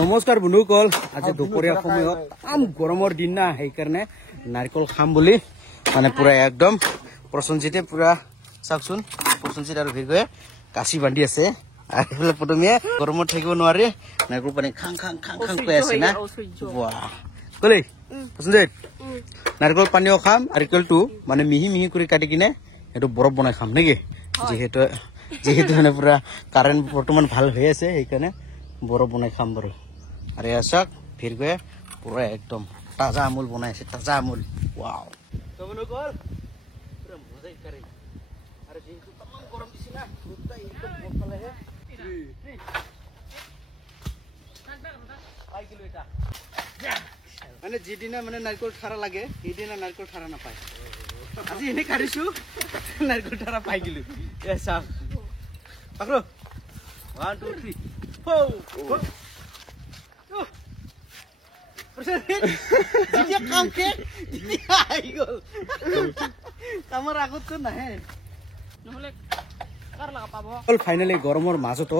নমস্কাৰ বন্ধুসকল আজি দুপৰীয়া সময়ত আম গৰমৰ দিন না সেইকাৰণে নাৰিকল খাম বুলি মানে পুৰা একদম প্ৰসঞ্জিতে পুৰা চাওকচোন প্ৰসঞ্জিত আৰু ভিগয়ে কাশি বান্ধি আছে আৰু এইফালে প্ৰথমে গৰমত থাকিব নোৱাৰে নাৰিকল পানী খাং খাং খাং খাং কৈ আছে না বাহ কলে প্ৰসঞ্জিত নাৰিকল পানীও খাম আৰু নাৰিকলটো মানে মিহি মিহি কৰি কাটি কিনে সেইটো বৰফ বনাই খাম নেকি যেহেতু মানে পুৰা কাৰেণ্ট বৰ্তমান ভাল হৈ আছে সেইকাৰণে বৰফ বনাই খাম বাৰু আৰু এয়া চাওক ভিৰগয়ে পুৰা একদম তাজা আমুল বনাই আছে তাজা আমুল ৱাও তো বন্ধুসকল পুৰা মজাই কৰে আৰু যেহেতু তামাম গৰম দিছে না দুটা একদম বৰফালেহে মানে যিদিনা মানে নাৰিকল ঠাৰা লাগে সেইদিনা নাৰিকল ঠাৰা নাপায় আজি এনে কাটিছো নাৰিকল ঠাৰা পাই গিলো এ চাওক পাকলো 1 2 3 4 যেতিয়া কাম কে যেতিয়া আহি গল কামৰ আগত নাহে নহলে কাৰ লাগা পাব ফাইনালি গৰমৰ মাজতো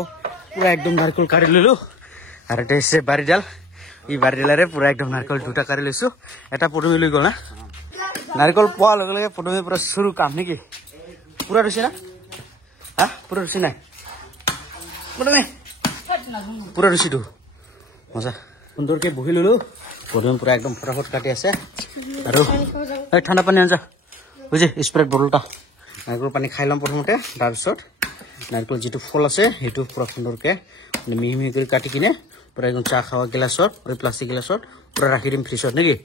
পুৰা একদম নাৰিকল কাটি ললো আৰু দেছে বাৰিডাল এই বাৰিডালৰে পুৰা একদম নাৰিকল দুটা কাটি লৈছো এটা পটমি লৈ গল না নাৰিকল পোৱা লগে লগে পটমি পুৰা শুৰু কাম নেকি পুৰা ৰছি না হা পুৰা ৰছি নাই পটমি পুৰা ৰছিটো মজা সুন্দৰকে বহি ললো পটমি পুৰা একদম ফটাফট কাটি আছে আৰু ঠাণ্ডা পানী আনজা বুজি স্প্ৰাইট বটলটা নাৰিকল পানী খাই লম প্ৰথমতে তাৰপিছত নাৰিকল যেটো ফল আছে হেতু পুৰা সুন্দৰকে মিহি মিহি কৰি কাটি কিনে পুৰা একদম চা খাওয়া গ্লাছত ওই প্লাষ্টিক গ্লাছত পুৰা ৰাখি দিম ফ্ৰিজত নেকি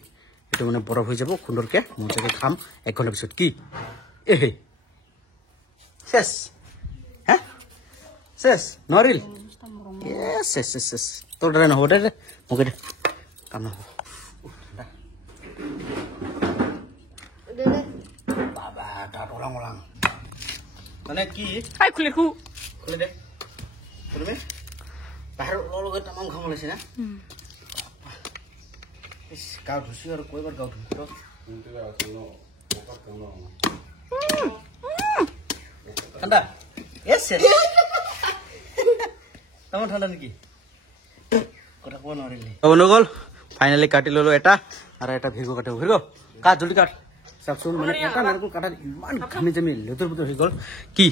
এটো মানে বৰফ হৈ যাব সুন্দৰকে মজাকে খাম 1 ঘণ্টা পিছত কি এহে শেষ হা শেষ নৰিল শেষ তোৰ দৰে নহব দে মোকে দে কাম নহব বাবা তা ওলাং ওলাং মানে কি আই খুলে দে খুলে বাহিৰ লগে তামাম ঘাম ওলাইছে না গাও ধুছি আৰু কইবাৰ গাও ধুছি ঠাণ্ডা এছে তামাম ঠাণ্ডা নেকি কথা কোৱা নোৱাৰিলে বন্ধুসকল ফাইনালি কাটি ললো এটা আৰু এটা ভিগো কাটো ভিগো কাট জলদি কাট চাকচোন মানে এটা নাৰিকল কাটাত ইমান ঘামি জামি লেতৰ বুতৰ হৈ গল কি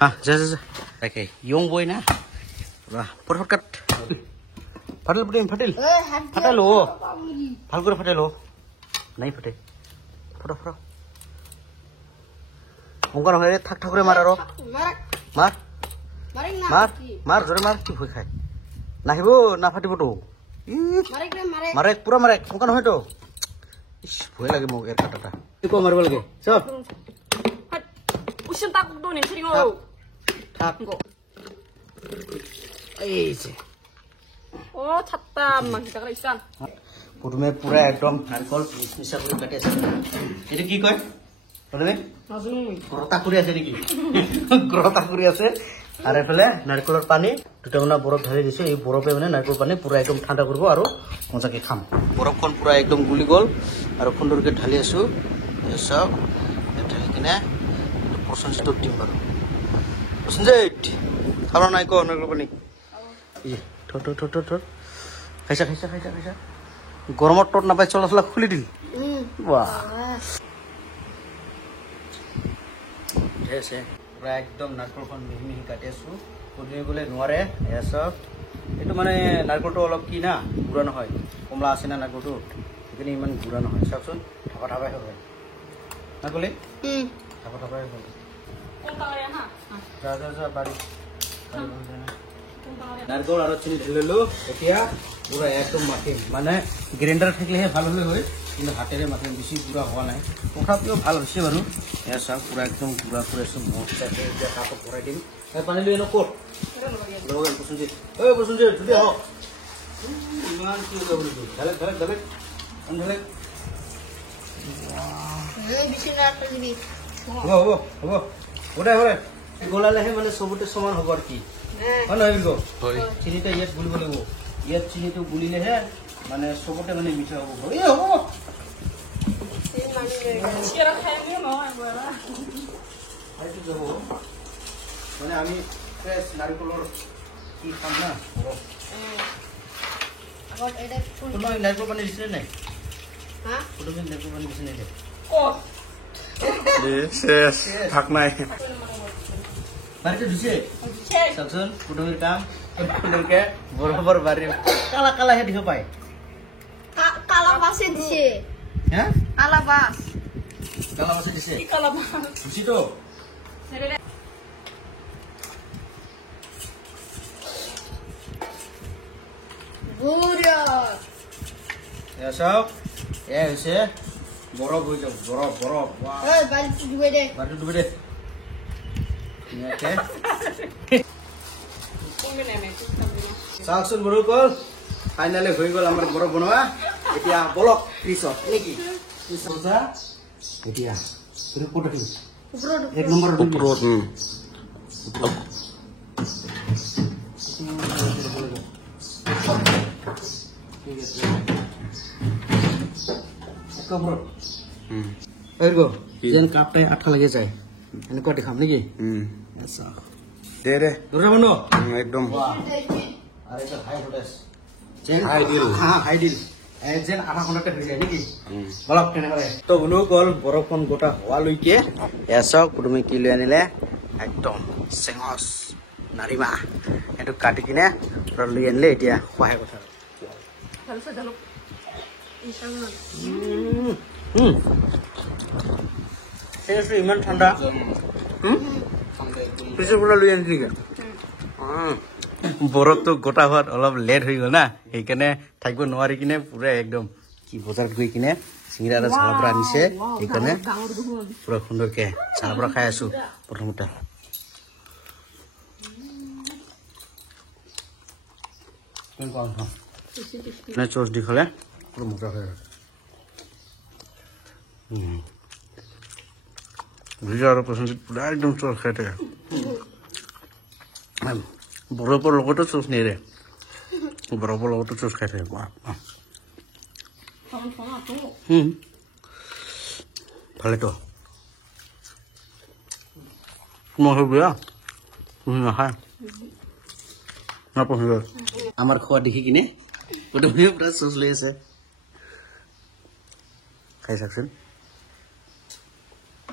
হা যা তাকে ইয়ং বয় না বাহ ফটফট কাট ফাটেল ফাটেল ফাটালো ভাল করে ফাটালো নাই ফাটে ফটো ফটো অঙ্কন হয়ে থাক ঠাকুরে মার আরো মার মার মার জোরে মার কি ভয় খায় নাহিব না ফাটিব তো মারে পুরা মারে অঙ্কন হয় তো ইস ভয় লাগে মোক এর কাটাটা তুই কো মারব লাগে সব উশন তাক দো নে ছরিগো থাক এই যে ও ছাত্তা মাগি টাকা ইসান পুরমে পুরা একদম নারকল মিশা করে কাটে আছে এটা কি কয় প্রথমে গ্রতা কৰি আছে নেকি গ্ৰতা কৰি আছে আৰ এফালে নাৰকলৰ পানী দুটা মানে বৰফ ঢালি দিছে এই বৰফে মানে নারকল পানী পুরা একদম ঠান্ডা করব আর মজাকে খাম বরফখন পুরা একদম গুলি গল আর সুন্দরকে ঢালি আছো সব ঢালি কিনে প্রসঞ্জিত দিম বাৰু প্রসঞ্জিত খালো নাই কো নারকল পানী ই থর খাইছা গরমত টট নাপাই চলা খুলি দিল বাহ পুরা একদম নারকলখন মিহি মিহি কাটি আছো কুদিয়ে গলে নোৱাৰে এয়া সব এটো মানে নারকলটো অলপ কি না গুড়া নহয় কমলা আছে না নারকলটো এখানে ইমান গুড়া নহয় চাওকচোন ঠাপা ঠাপাই হয় না কলে ঠাপা ঠাপাই হয় কোনটা লাগে না যা বাড়ি নারকল আর চিনি ঢেলিলো এতিয়া পুরা একদম মাখিম মানে গ্রাইন্ডার থাকলেহে ভাল হলে হয় কিন্তু হাতেৰে মাখিম বেছি গুড়া হোৱা নাই তথাপিও ভাল হৈছে বাৰু এয়া চাওক পুৰা একদম গুড়া কৰি আছো মজাকে এতিয়া কাপত ভৰাই দিম পানী লৈ ক'ত লগা বসুঞ্জিত বসুঞ্জিত যদি আহ ইমান কি কৰিব ঢালে ঢালে হ'ব ওৰে গলালেহে মানে চবতে সমান হ'ব আৰু কি হয় নহয় বিগো চিনিটা ইয়াত গুলিব লাগিব ইয়াত চিনিটো গুলিলেহে মানে সবতে মানে মিঠা হ'ব এই হ'ব মানে আমি ফ্রেশ নাৰকলৰ কি খাম না কোনো নাইকো পানী দিছিলে নাই ফটো কিন্তু নাইকো পানী দিছিলে নাই শেষ থাক নাই বাড়িতে দিছে চাওকচোন কুটুমিৰ কাম ফুলকে বৰাবৰ বাৰী কালা কালাহে দেখিব পায় কালা বাসে দিছে হ্যাঁ কালা বাস কালা বাছে দিছে কালা বাস খুশি তো বুড়া এসব এ হইছে বরফ হই যাও বরফ বরফ এই বাড়িতে ডুবে দে বাড়িতে ডুবে দে চাওকচোন বৰকল ফাইনালি হৈ গ'ল আমাৰ বৰফ বনোৱা এতিয়া বলক পিছত নেকি এতিয়া তুমি ক'ত ৰাখিম এক নম্বৰ ওপৰত যেন কাপটাই আঠা লাগি যায় এনেকুৱা দেখাম নেকি দে দে দূৰ বন্ধ একদম আৰু এটা হাই ভোল্টেজ যেন হাই ডিল যেন আধা ঘণ্টাতে হৈ যায় নেকি বলক তেনেহ'লে তো বন্ধুসকল বৰফখন গোটা হোৱালৈকে এচক তুমি কি লৈ আনিলে একদম চেঙচ নাৰিমা সেইটো কাটি কিনে লৈ আনিলে এতিয়া সহায় কথা ইমান ঠাণ্ডা পিছৰ পৰা লৈ আনিছে বৰফটো গোটা হোৱাত অলপ লেট হৈ গ'ল না সেইকাৰণে থাকিব নোৱাৰি কিনে পুৰা একদম কি বজাৰত গৈ কিনে চিঙৰা এটা চালৰ পৰা আনিছে সেইকাৰণে পুৰা সুন্দৰকে চালৰ পৰা খাই আছো প্ৰথমতে চচ দি খালে পুৰা মজা হয় আৰু পচন্দ পুৰা একদম চচ খাই থাকে বৰফৰ লগতো চচ নেৰে বৰফৰ লগতো চচ খাই থাকে ভালেতো মই বেয়া তুমি নাখায় নাপচন্দ আমাৰ খোৱা দেখি কিনে প্ৰথমে পুৰা চচ লৈ আছে খাই চাওকচোন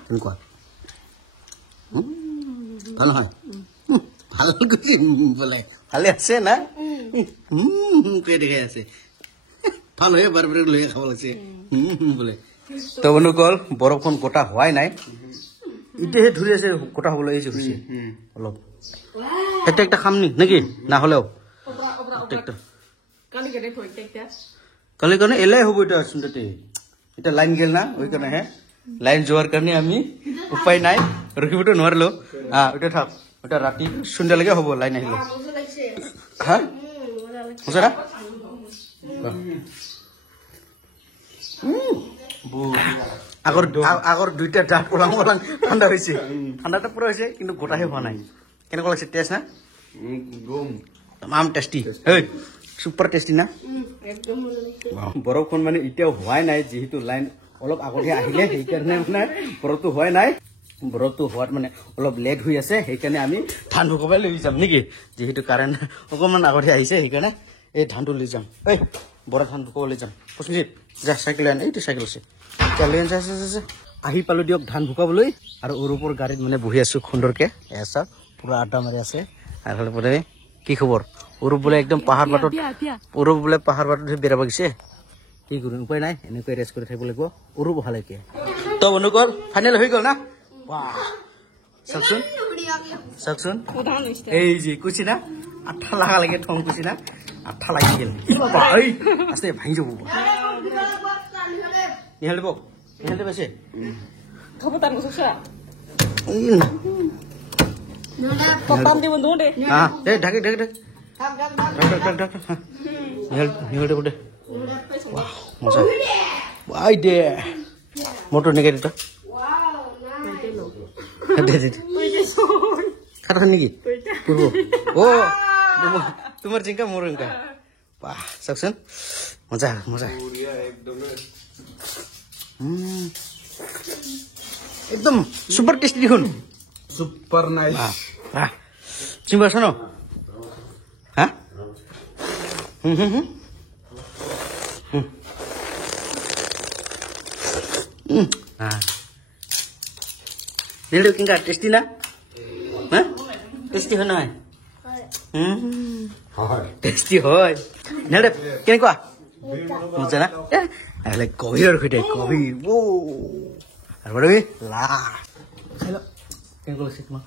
কেনেকুৱা ভাল নহয় ভাল বোলে ভালে আছে না কৈ দেখাই আছে ভাল হয়ে বাৰে বাৰে লৈ খাব লাগিছে বোলে তো বন্ধুসকল বৰফখন গোটা হোৱাই নাই এতিয়াহে ধৰি আছে গোটা হ'বলৈ আহিছে হৈছে অলপ একটা একটা খাম নেকি না হলেও কালি কাৰণে এলাই হ'ব এটা চোনতে এটা লাইন গেল না ওই কাৰণে হে লাইন যোৱাৰ কাৰণে আমি উপায় নাই ৰখিবতো নোৱাৰিলো ওটা থাক ওটা ৰাতি সন্ধ্যালৈকে হ'ব লাইন আহিলে হা হৈছে না আগৰ দুইটা দাঁত ওলাং ওলাং ঠাণ্ডা হৈছে ঠাণ্ডাটা পুৰা হৈছে কিন্তু গোটাহে হোৱা নাই কেনেকুৱা লাগিছে টেষ্ট না তামাম টেষ্টি চুপাৰ টেষ্টি না বৰফখন মানে এতিয়াও হোৱাই নাই যিহেতু লাইন অলপ আগতে আহিলে সেইকাৰণে মানে বৰফটো হোৱাই নাই বৰফটো হোৱাত মানে অলপ লেট হৈ আছে সেইকাৰণে আমি ধান শুকুৱাই লৈ যাম নেকি যিহেতু কাৰেণ্ট অকণমান আগতে আহিছে সেইকাৰণে এই ধানটো লৈ যাম বৰা ধান শুকুৱাই লৈ যাম পচন্দিত যা চাইকেল আন এইটো চাইকেল আছে আহি পালো দিয়ক ধান শুকাবলৈ আৰু ওপৰ গাড়ীত মানে বহি আছো সুন্দৰকে এচা পুৰা আড্ডা মাৰি আছে আৰু বোলে কি খবৰ ওৰূপ বোলে একদম পাহাড় বাটত ওৰূপ বোলে পাহাড় বাটত বেৰাব গৈছে কি কৰিম উপায় নাই এনেকৈ ৰেষ্ট কৰি থাকিব লাগিব ওরূপ ভালেকে তো বন্ধুসকল ফাইনেল হৈ গ'ল না চাওকচোন চাওকচোন এই যে কুচি না আঠা লাগা লাগে ঠং কুচি না আঠা লাগি গেল আছে ভাঙি যাব নিহাল দিব নিহাল দিব আছে ঢাকি ঢাকি ঢাকি নিহাল দিব দে মজা আই দে মোটর নিকে দিত খাটা নাকি পূর্ব ও তোমার চিংকা মোর ইনকা বাহ চাওকচোন মজা মজা একদম সুপার টেস্টি দেখুন সুপার নাইস চিংবা শোনো দিলটো কেনেকুৱা টেষ্টি না হা টেষ্টি হয় নহয় টেষ্টি হয় নেৰে কেনেকুৱা মজা না আহিলে কবিৰৰ সৈতে কবিৰ আৰু বাৰু লা কেনেকুৱা লাগিছে তোমাক